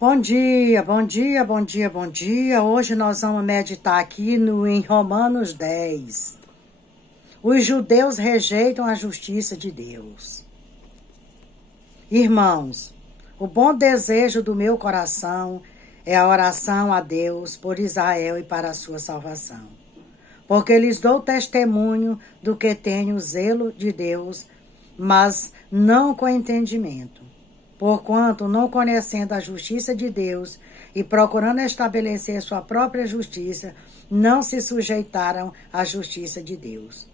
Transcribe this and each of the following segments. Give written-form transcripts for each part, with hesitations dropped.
Bom dia, bom dia, bom dia, bom dia. Hoje nós vamos meditar aqui em Romanos 10. Os judeus rejeitam a justiça de Deus. Irmãos, o bom desejo do meu coração é a oração a Deus por Israel e para a sua salvação. Porque lhes dou testemunho do que tenho zelo de Deus, mas não com entendimento. Porquanto, não conhecendo a justiça de Deus e procurando estabelecer sua própria justiça, não se sujeitaram à justiça de Deus.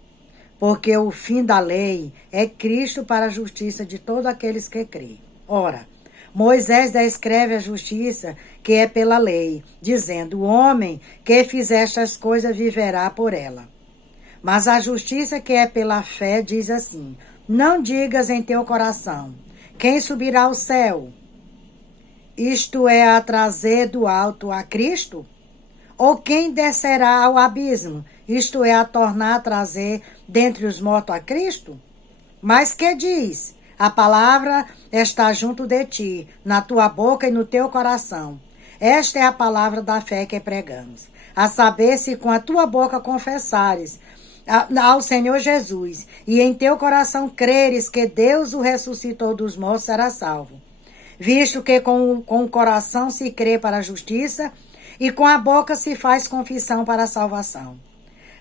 Porque o fim da lei é Cristo para a justiça de todos aqueles que crêem. Ora, Moisés descreve a justiça que é pela lei, dizendo: o homem que fizer estas coisas viverá por ela. Mas a justiça que é pela fé diz assim: não digas em teu coração: quem subirá ao céu? Isto é, a trazer do alto a Cristo? Ou quem descerá ao abismo? Isto é, a tornar a trazer dentre os mortos a Cristo? Mas que diz? A palavra está junto de ti, na tua boca e no teu coração. Esta é a palavra da fé que pregamos. A saber, se com a tua boca confessares ao Senhor Jesus, e em teu coração creres que Deus o ressuscitou dos mortos, será salvo. Visto que com o coração se crê para a justiça, e com a boca se faz confissão para a salvação.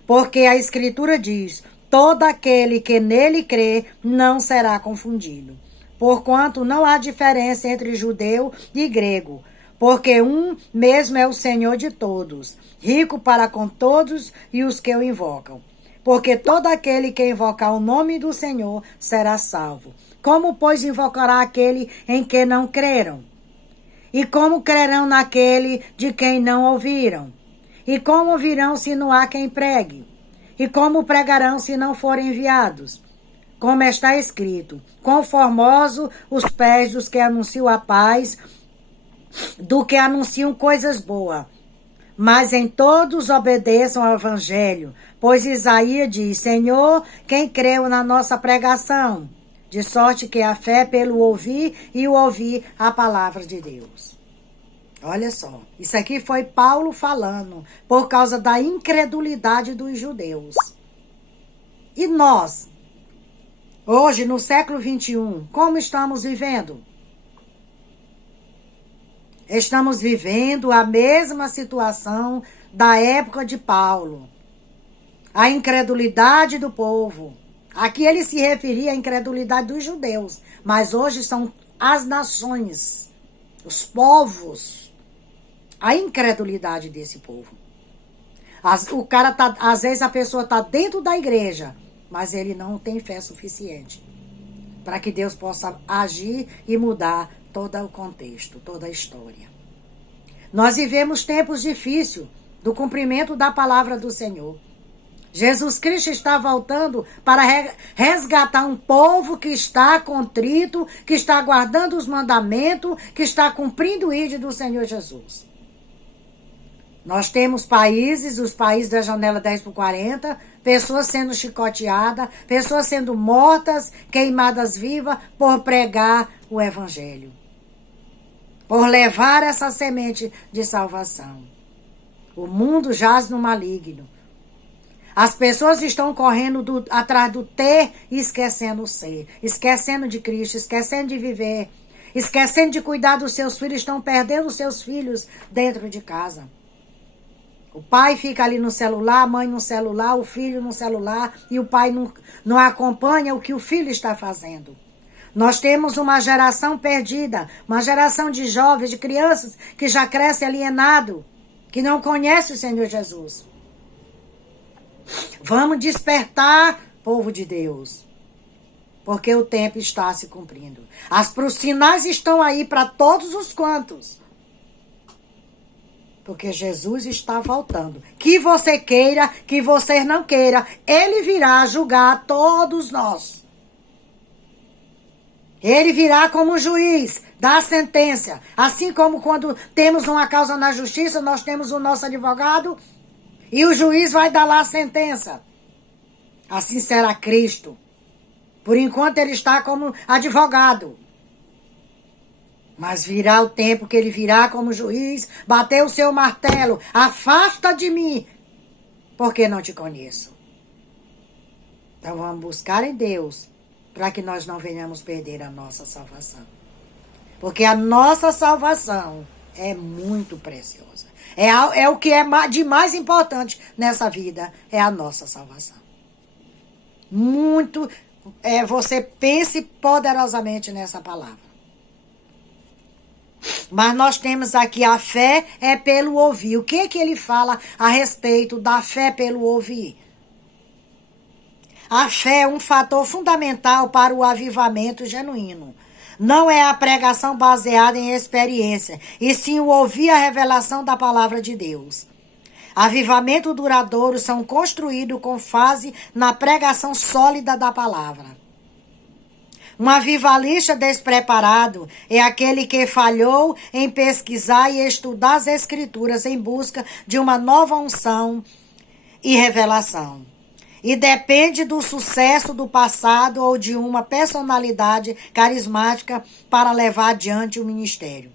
Porque a Escritura diz: todo aquele que nele crê não será confundido. Porquanto não há diferença entre judeu e grego, porque um mesmo é o Senhor de todos, rico para com todos e os que o invocam. Porque todo aquele que invocar o nome do Senhor será salvo. Como, pois, invocará aquele em que não creram? E como crerão naquele de quem não ouviram? E como ouvirão se não há quem pregue? E como pregarão se não forem enviados? Como está escrito: quão formosos os pés dos que anunciam a paz, do que anunciam coisas boas. Mas em todos obedeçam ao evangelho, pois Isaías diz: Senhor, quem creu na nossa pregação? De sorte que a fé é pelo ouvir e o ouvir a palavra de Deus. Olha só, isso aqui foi Paulo falando por causa da incredulidade dos judeus. E nós, hoje no século 21, como estamos vivendo? Estamos vivendo a mesma situação da época de Paulo. A incredulidade do povo. Aqui ele se referia à incredulidade dos judeus, mas hoje são as nações, os povos, a incredulidade desse povo. Às vezes a pessoa está dentro da igreja, mas ele não tem fé suficiente para que Deus possa agir e mudar todo o contexto, toda a história. Nós vivemos tempos difíceis do cumprimento da palavra do Senhor. Jesus Cristo está voltando para resgatar um povo que está contrito, que está guardando os mandamentos, que está cumprindo o ídolo do Senhor Jesus. Nós temos países, os países da janela 10/40, pessoas sendo chicoteadas, pessoas sendo mortas, queimadas vivas por pregar o evangelho. Por levar essa semente de salvação. O mundo jaz no maligno. As pessoas estão correndo atrás do ter e esquecendo o ser. Esquecendo de Cristo, esquecendo de viver. Esquecendo de cuidar dos seus filhos. Estão perdendo os seus filhos dentro de casa. O pai fica ali no celular, a mãe no celular, o filho no celular. E o pai não acompanha o que o filho está fazendo. Nós temos uma geração perdida. Uma geração de jovens, de crianças que já cresce alienado. Que não conhece o Senhor Jesus. Vamos despertar, povo de Deus, porque o tempo está se cumprindo. Os sinais estão aí para todos os quantos, porque Jesus está voltando. Que você queira, que você não queira, ele virá julgar todos nós. Ele virá como juiz, dar sentença. Assim como quando temos uma causa na justiça, nós temos o nosso advogado, e o juiz vai dar lá a sentença. Assim será Cristo. Por enquanto ele está como advogado. Mas virá o tempo que ele virá como juiz, bater o seu martelo, afasta de mim, porque não te conheço. Então vamos buscar em Deus, para que nós não venhamos perder a nossa salvação. Porque a nossa salvação é muito preciosa. É o que é de mais importante nessa vida, é a nossa salvação. Muito, você pense poderosamente nessa palavra. Mas nós temos aqui a fé é pelo ouvir. O que ele fala a respeito da fé pelo ouvir? A fé é um fator fundamental para o avivamento genuíno. Não é a pregação baseada em experiência, e sim o ouvir a revelação da palavra de Deus. Avivamento duradouro são construídos com base na pregação sólida da palavra. Um avivalista despreparado é aquele que falhou em pesquisar e estudar as Escrituras em busca de uma nova unção e revelação. E depende do sucesso do passado ou de uma personalidade carismática para levar adiante o ministério.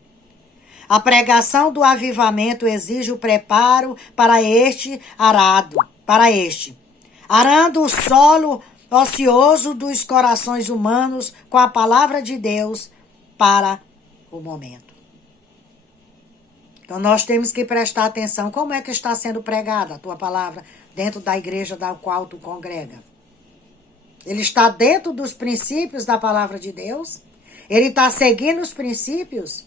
A pregação do avivamento exige o preparo para este arado, arando o solo ocioso dos corações humanos com a palavra de Deus para o momento. Então nós temos que prestar atenção como é que está sendo pregada a tua palavra dentro da igreja da qual tu congrega. Ele está dentro dos princípios da palavra de Deus? Ele está seguindo os princípios?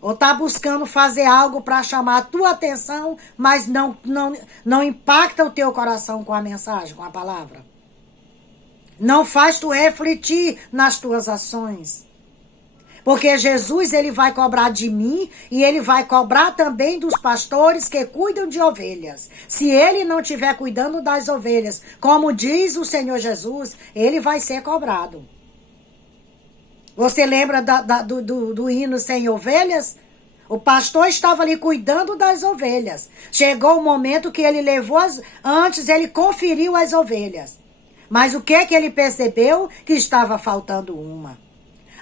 Ou está buscando fazer algo para chamar a tua atenção, mas não impacta o teu coração com a mensagem, com a palavra? Não faz tu refletir nas tuas ações. Porque Jesus, ele vai cobrar de mim e ele vai cobrar também dos pastores que cuidam de ovelhas. Se ele não estiver cuidando das ovelhas, como diz o Senhor Jesus, ele vai ser cobrado. Você lembra do hino Sem Ovelhas? O pastor estava ali cuidando das ovelhas. Chegou o momento que ele levou antes ele conferiu as ovelhas. Mas o que ele percebeu? Que estava faltando uma.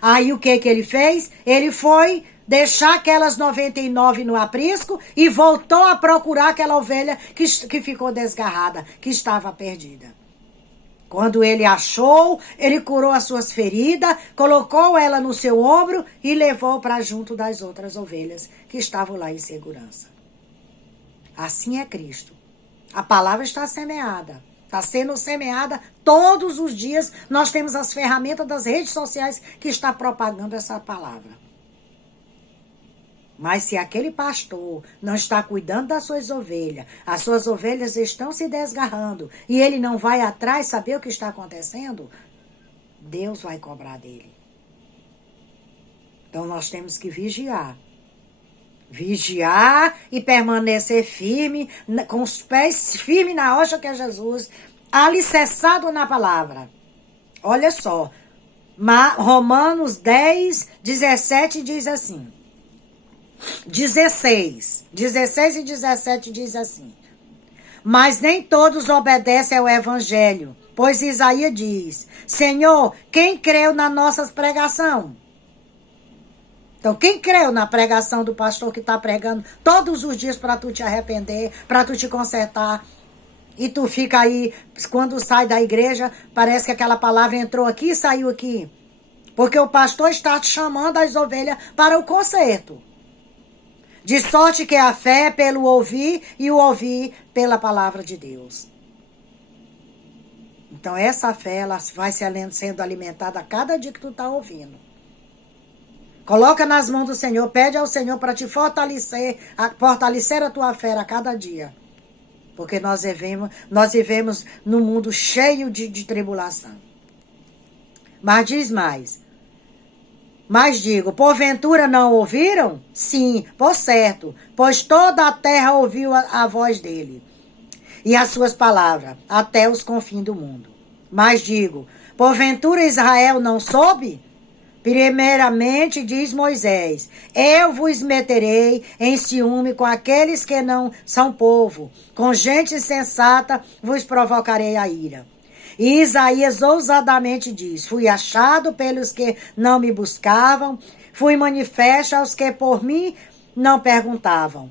Aí o que ele fez? Ele foi deixar aquelas 99 no aprisco e voltou a procurar aquela ovelha que ficou desgarrada, que estava perdida. Quando ele achou, ele curou as suas feridas, colocou ela no seu ombro e levou para junto das outras ovelhas que estavam lá em segurança. Assim é Cristo. A palavra está semeada. Está sendo semeada todos os dias. Nós temos as ferramentas das redes sociais que está propagando essa palavra. Mas se aquele pastor não está cuidando das suas ovelhas, as suas ovelhas estão se desgarrando e ele não vai atrás saber o que está acontecendo, Deus vai cobrar dele. Então nós temos que vigiar. Vigiar e permanecer firme, com os pés firmes na rocha que é Jesus, alicerçado na palavra. Olha só, Romanos 10, 17 diz assim. 16 e 17 diz assim. Mas nem todos obedecem ao evangelho, pois Isaías diz, Senhor, quem creu na nossa pregação? Então, quem creu na pregação do pastor que está pregando todos os dias para tu te arrepender, para tu te consertar, e tu fica aí, quando sai da igreja, parece que aquela palavra entrou aqui e saiu aqui. Porque o pastor está te chamando as ovelhas para o conserto. De sorte que a fé é pelo ouvir e o ouvir pela palavra de Deus. Então essa fé ela vai sendo alimentada a cada dia que tu está ouvindo. Coloca nas mãos do Senhor, pede ao Senhor para te fortalecer a tua fé a cada dia. Porque nós vivemos num mundo cheio de tribulação. Mas diz mais. Mas digo, porventura não ouviram? Sim, por certo, pois toda a terra ouviu a voz dele e as suas palavras, até os confins do mundo. Mas digo, porventura Israel não soube? Primeiramente diz Moisés, eu vos meterei em ciúme com aqueles que não são povo, com gente insensata vos provocarei a ira. E Isaías ousadamente diz, fui achado pelos que não me buscavam, Fui manifesto aos que por mim não perguntavam.